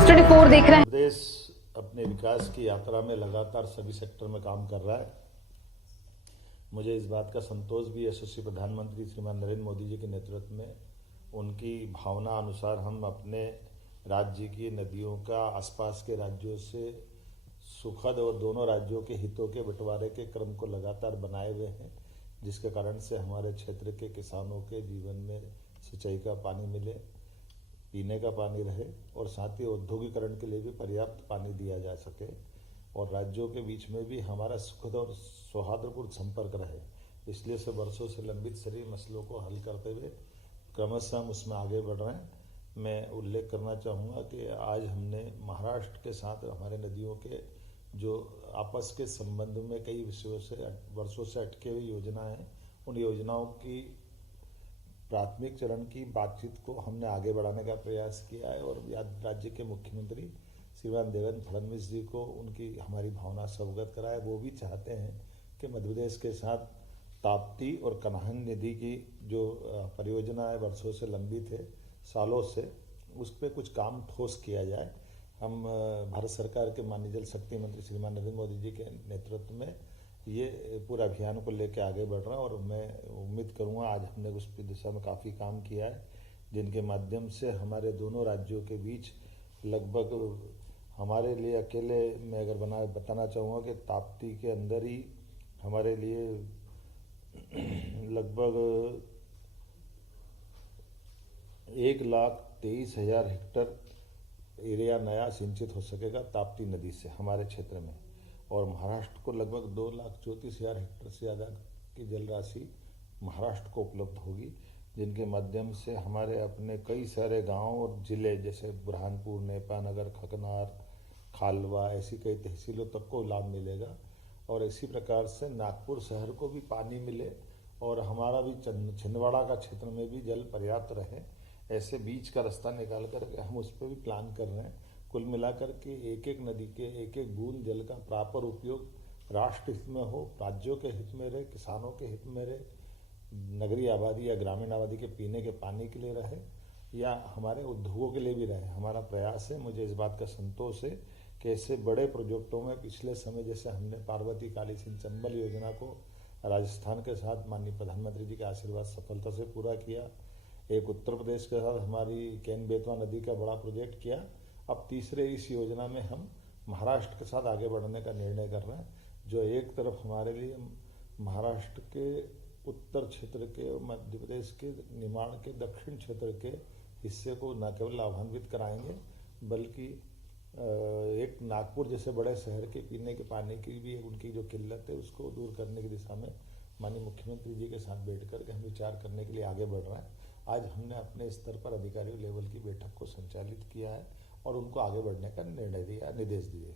News 24 देख रहे हैं। प्रदेश अपने विकास की यात्रा में लगातार सभी सेक्टर में काम कर रहा है। मुझे इस बात का संतोष भी यशस्वी प्रधानमंत्री श्रीमान नरेंद्र मोदी जी के नेतृत्व में उनकी भावना अनुसार हम अपने राज्य की नदियों का आसपास के राज्यों से सुखद और दोनों राज्यों के हितों के बंटवारे के क्रम को लगातार बनाए हुए हैं, जिसके कारण से हमारे क्षेत्र के किसानों के जीवन में सिंचाई का पानी मिले, पीने का पानी रहे और साथ ही औद्योगिकरण के लिए भी पर्याप्त पानी दिया जा सके और राज्यों के बीच में भी हमारा सुखद और सौहार्दपूर्ण संपर्क रहे। इसलिए से वर्षों से लंबित सभी मसलों को हल करते हुए क्रमशः हम उसमें आगे बढ़ रहे हैं। मैं उल्लेख करना चाहूँगा कि आज हमने महाराष्ट्र के साथ हमारे नदियों के जो आपस के संबंध में कई विषयों से वर्षों से अटके हुई योजनाएं हैं, उन योजनाओं की प्राथमिक चरण की बातचीत को हमने आगे बढ़ाने का प्रयास किया है और राज्य के मुख्यमंत्री श्रीमान देवेंद्र फडणवीस जी को उनकी हमारी भावना से अवगत कराए। वो भी चाहते हैं कि मध्य प्रदेश के साथ ताप्ती और कन्हान नदी की जो परियोजना है वर्षों से लंबित है, सालों से, उस पर कुछ काम ठोस किया जाए। हम भारत सरकार के माननीय जल शक्ति मंत्री श्रीमान नरेंद्र मोदी जी के नेतृत्व में ये पूरा अभियान को लेकर आगे बढ़ रहा है और मैं उम्मीद करूंगा आज हमने उस दिशा में काफ़ी काम किया है, जिनके माध्यम से हमारे दोनों राज्यों के बीच लगभग हमारे लिए अकेले मैं अगर बताना चाहूँगा कि ताप्ती के अंदर ही हमारे लिए लगभग 1,23,000 हेक्टर एरिया नया सिंचित हो सकेगा ताप्ती नदी से हमारे क्षेत्र में, और महाराष्ट्र को लगभग 2,34,000 हेक्टर से ज़्यादा की जल राशि महाराष्ट्र को उपलब्ध होगी, जिनके माध्यम से हमारे अपने कई सारे गांव और जिले जैसे बुरहानपुर, नेपानगर, खकनार, खालवा, ऐसी कई तहसीलों तक को लाभ मिलेगा। और इसी प्रकार से नागपुर शहर को भी पानी मिले और हमारा भी छिंदवाड़ा का क्षेत्र में भी जल पर्याप्त रहे। ऐसे बीच का रास्ता निकाल करके हम उस पर भी प्लान कर रहे हैं। कुल मिलाकर के एक एक नदी के एक एक बूंद जल का प्रॉपर उपयोग राष्ट्र हित में हो, राज्यों के हित में रहे, किसानों के हित में रहे, नगरीय आबादी या ग्रामीण आबादी के पीने के पानी के लिए रहे या हमारे उद्योगों के लिए भी रहे। हमारा प्रयास है। मुझे इस बात का संतोष है कि ऐसे बड़े प्रोजेक्टों में पिछले समय जैसे हमने पार्वती काली सिंह चंबल योजना को राजस्थान के साथ माननीय प्रधानमंत्री जी के आशीर्वाद सफलता से पूरा किया, एक उत्तर प्रदेश के साथ हमारी केन बेतवा नदी का बड़ा प्रोजेक्ट किया। अब तीसरे इस योजना में हम महाराष्ट्र के साथ आगे बढ़ने का निर्णय कर रहे हैं, जो एक तरफ हमारे लिए महाराष्ट्र के उत्तर क्षेत्र के और मध्य प्रदेश के निमाड़ के दक्षिण क्षेत्र के हिस्से को न केवल लाभान्वित कराएंगे बल्कि एक नागपुर जैसे बड़े शहर के पीने के पानी की भी उनकी जो किल्लत है उसको दूर करने की दिशा में माननीय मुख्यमंत्री जी के साथ बैठ करके हम विचार करने के लिए आगे बढ़ रहे हैं। आज हमने अपने स्तर पर अधिकारियों लेवल की बैठक को संचालित किया है और उनको आगे बढ़ने का निर्णय दिया, निर्देश दिए।